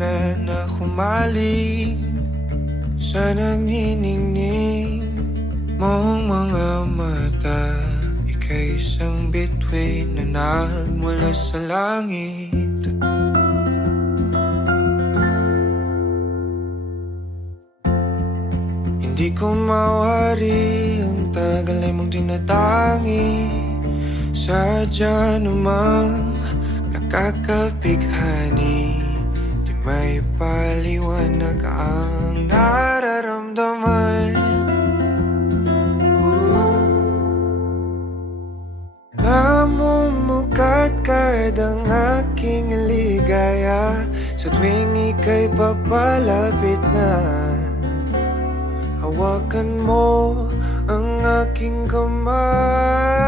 hagdan na humaling sa nagniningning mong mga mata. Ika'y isang bituin na nagmula sa langit. Hindi ko mawari ang tagal ay mong tinatangi. Sadya namang nakakapighani, di may paliwanag ang nararamdaman. Namumukadkad ang aking ligaya sa tuwing ika'y papalapit na. Hawakan mo ang aking kamay.